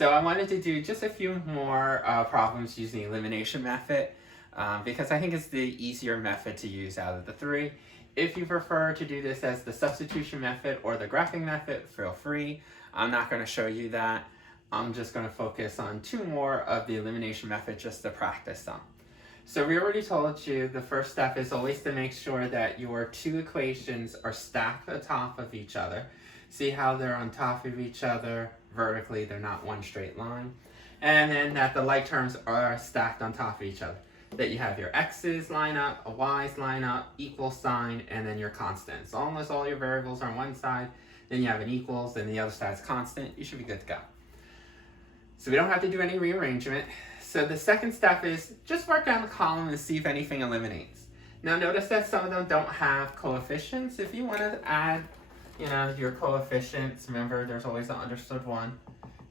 So I wanted to do just a few more problems using the elimination method because I think it's the easier method to use out of the three. If you prefer to do this as the substitution method or the graphing method, feel free. I'm not going to show you that. I'm just going to focus on two more of the elimination method just to practice some. So we already told you the first step is always to make sure that your two equations are stacked on top of each other. See how they're on top of each other vertically, they're not one straight line. And then that the like terms are stacked on top of each other. That you have your x's line up, a y's line up, equal sign, and then your constants. Almost all your variables are on one side, then you have an equals, and the other side is constant. You should be good to go. So we don't have to do any rearrangement. So the second step is just work down the column and see if anything eliminates. Now notice that some of them don't have coefficients. If you want to add, your coefficients, remember there's always an understood one.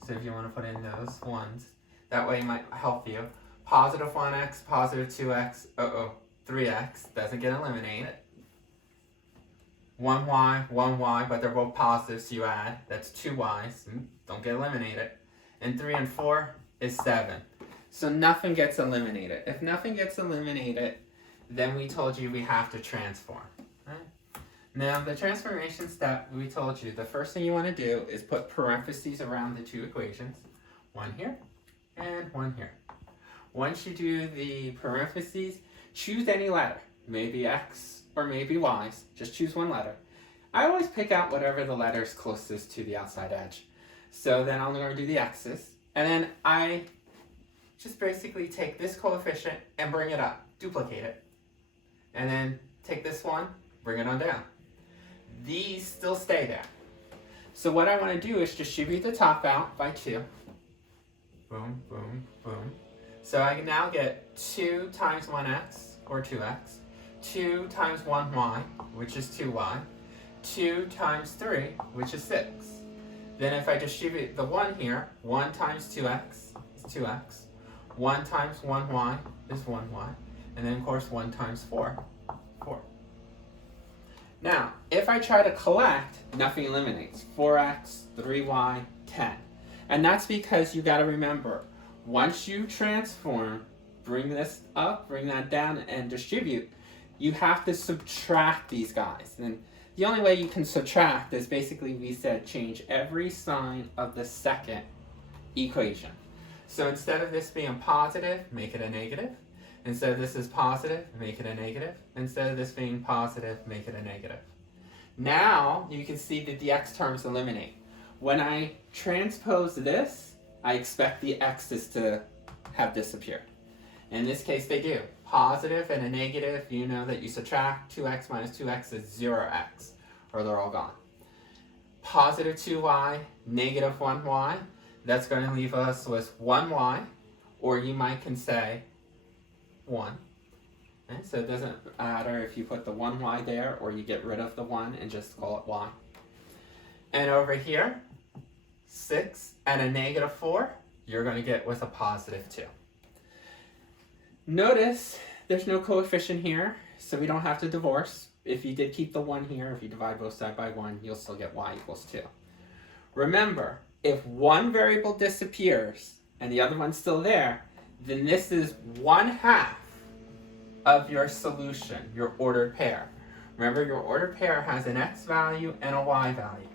So if you want to put in those ones, that way it might help you. Positive 1x, positive 2x, 3x doesn't get eliminated. 1y, but they're both positive, so you add. That's 2y's, don't get eliminated. And 3 and 4 is 7. So nothing gets eliminated. If nothing gets eliminated, then we told you we have to transform. Right? Now, the transformation step, we told you the first thing you want to do is put parentheses around the two equations. One here and one here. Once you do the parentheses, choose any letter. Maybe x or maybe y's. Just choose one letter. I always pick out whatever the letter is closest to the outside edge. So then I'm going to do the x's. And then I just basically take this coefficient and bring it up, duplicate it. And then take this one, bring it on down. These still stay there. So what I want to do is distribute the top out by 2. Boom, boom, boom. So I can now get 2 times 1x, or 2x, 2 times 1y, which is 2y, 2 times 3, which is 6. Then if I distribute the 1 here, 1 times 2x is 2x. 1 times 1y is 1y. And then, of course, 1 times 4, 4. Now, if I try to collect, nothing eliminates. 4x, 3y, 10. And that's because you got to remember, once you transform, bring this up, bring that down, and distribute, you have to subtract these guys. And the only way you can subtract is basically, we said, change every sign of the second equation. So instead of this being positive, make it a negative. Instead of this is positive, make it a negative. Instead of this being positive, make it a negative. Now you can see that the x terms eliminate. When I transpose this, I expect the x's to have disappeared. In this case, they do. Positive and a negative, you know that you subtract 2x minus 2x is 0x, or they're all gone. Positive 2y, negative 1y. That's going to leave us with 1y, or you might can say 1. Okay, so it doesn't matter if you put the 1y there or you get rid of the 1 and just call it y. And over here, 6 and a negative 4, you're going to get with a positive 2. Notice there's no coefficient here, so we don't have to divorce. If you did keep the 1 here, if you divide both sides by 1, you'll still get y equals 2. Remember, if one variable disappears and the other one's still there, then this is 1/2 of your solution, your ordered pair. Remember, your ordered pair has an x value and a y value.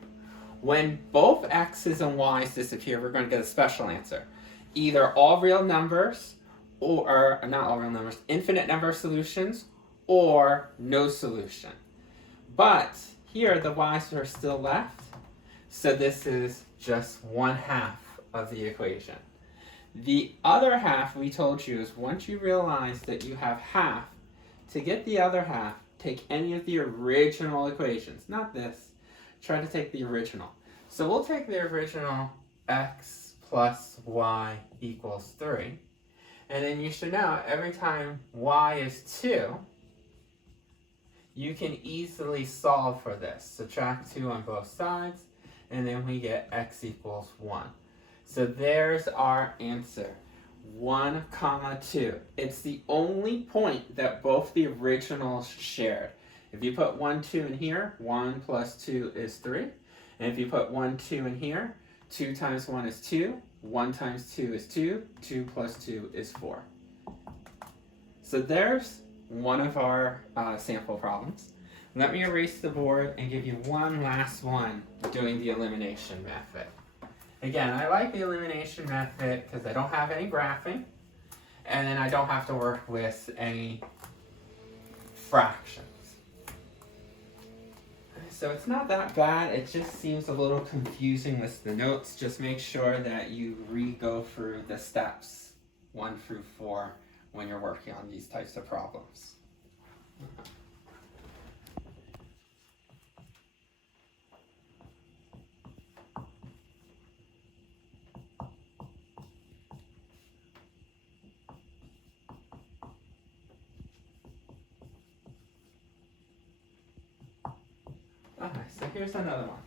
When both x's and y's disappear, we're going to get a special answer. Either all real numbers, or not all real numbers, infinite number of solutions, or no solution. But here, the y's are still left, so this is just 1/2 of the equation. The other half, we told you, is once you realize that you have half, to get the other half, take any of the original equations, not this. Try to take the original. So we'll take the original x plus y equals 3. And then you should know every time y is 2, you can easily solve for this. Subtract 2 on both sides, and then we get x equals 1. So there's our answer, 1, 2. It's the only point that both the originals shared. If you put 1, 2 in here, 1 plus 2 is 3. And if you put 1, 2 in here, 2 times 1 is 2. 1 times 2 is 2. 2 plus 2 is 4. So there's one of our sample problems. Let me erase the board and give you one last one doing the elimination method. Again, I like the elimination method because I don't have any graphing, and then I don't have to work with any fractions. So it's not that bad, it just seems a little confusing with the notes. Just make sure that you re-go through the steps 1 through 4 when you're working on these types of problems. Okay, so here's another one.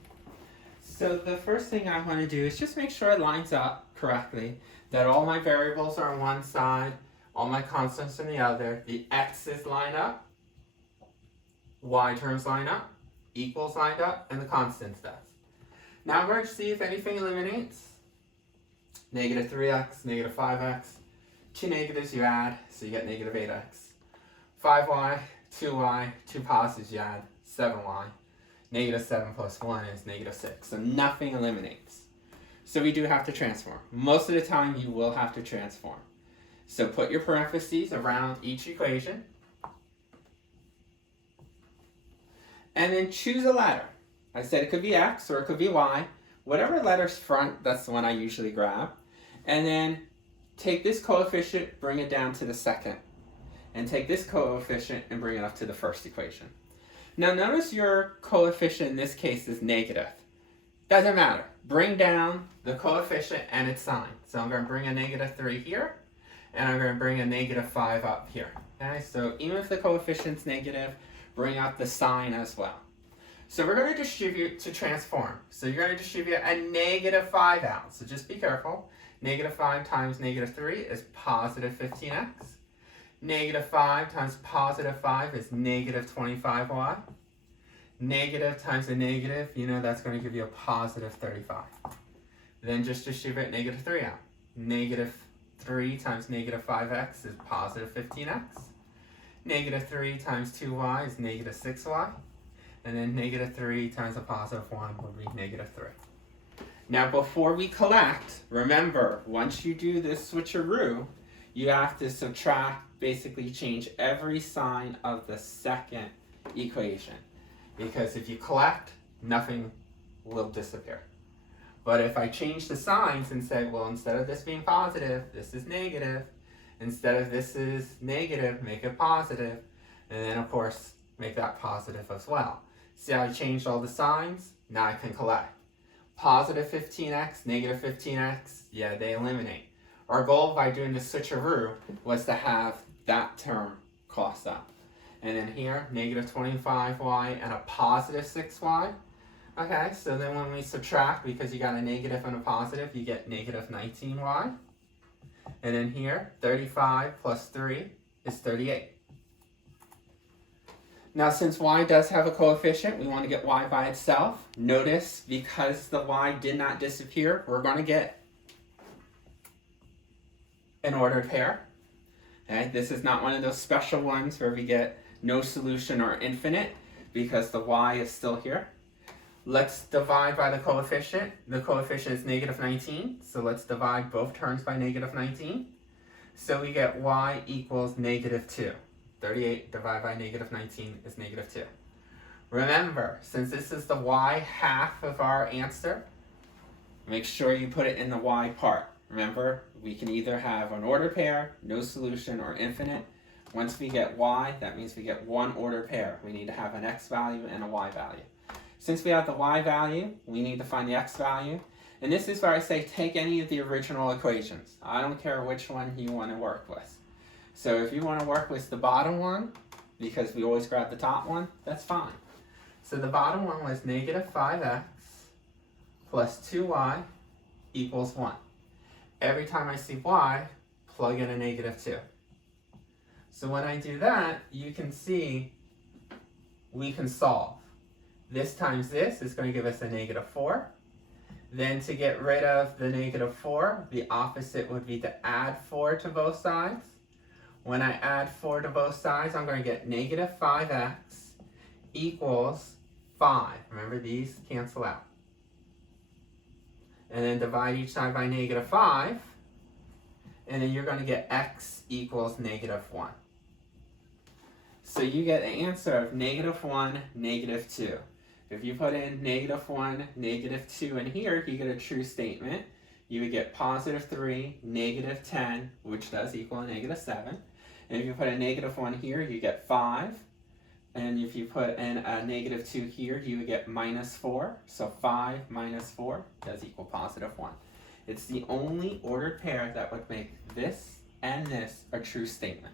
So the first thing I want to do is just make sure it lines up correctly, that all my variables are on one side, all my constants on the other, the x's line up, y terms line up, equals lined up, and the constants does. Now we're going to see if anything eliminates. Negative 3x, negative 5x, 2 negatives you add, so you get negative 8x. 5y, 2y, 2 positives you add, 7y. Negative 7 plus 1 is negative 6. So nothing eliminates. So we do have to transform. Most of the time you will have to transform. So put your parentheses around each equation. And then choose a letter. I said it could be x or it could be y. Whatever letter's front, that's the one I usually grab. And then take this coefficient, bring it down to the second. And take this coefficient and bring it up to the first equation. Now notice your coefficient in this case is negative. Doesn't matter. Bring down the coefficient and its sign. So I'm going to bring a negative 3 here, and I'm going to bring a negative 5 up here. Okay, so even if the coefficient's negative, bring up the sign as well. So we're going to distribute to transform. So you're going to distribute a negative 5 out. So just be careful. Negative 5 times negative 3 is positive 15x. Negative 5 times positive 5 is negative 25y. Negative times a negative, you know that's going to give you a positive 35. Then just distribute negative 3 out. Negative 3 times negative 5x is positive 15x. Negative 3 times 2y is negative 6y. And then negative 3 times a positive 1 would be negative 3. Now before we collect, remember, once you do this switcheroo, you have to subtract, basically change every sign of the second equation. Because if you collect, nothing will disappear. But if I change the signs and say, well, instead of this being positive, this is negative. Instead of this is negative, make it positive. And then, of course, make that positive as well. See how I changed all the signs? Now I can collect. Positive 15x, negative 15x, yeah, they eliminate. Our goal by doing the switcheroo was to have that term crossed up. And then here, negative 25y and a positive 6y. Okay, so then when we subtract, because you got a negative and a positive, you get negative 19y. And then here, 35 plus 3 is 38. Now since y does have a coefficient, we want to get y by itself. Notice, because the y did not disappear, we're going to get an ordered pair. Okay, this is not one of those special ones where we get no solution or infinite, because the y is still here. Let's divide by the coefficient. The coefficient is negative 19, so let's divide both terms by negative 19. So we get y equals negative 2. 38 divided by negative 19 is negative 2. Remember, since this is the y half of our answer, make sure you put it in the y part. Remember, we can either have an ordered pair, no solution, or infinite. Once we get y, that means we get one ordered pair. We need to have an x value and a y value. Since we have the y value, we need to find the x value. And this is where I say take any of the original equations. I don't care which one you want to work with. So if you want to work with the bottom one, because we always grab the top one, that's fine. So the bottom one was negative 5x plus 2y equals 1. Every time I see y, plug in a negative 2. So when I do that, you can see we can solve. This times this is going to give us a negative 4. Then to get rid of the negative 4, the opposite would be to add 4 to both sides. When I add 4 to both sides, I'm going to get negative 5x equals 5. Remember, these cancel out. And then divide each side by negative 5. And then you're going to get x equals negative 1. So you get an answer of negative 1, negative 2. If you put in negative 1, negative 2 in here, you get a true statement. You would get positive 3, negative 10, which does equal a negative 7. And if you put a negative 1 here, you get 5. And if you put in a negative 2 here, you would get minus 4. So 5 minus 4 does equal positive 1. It's the only ordered pair that would make this and this a true statement.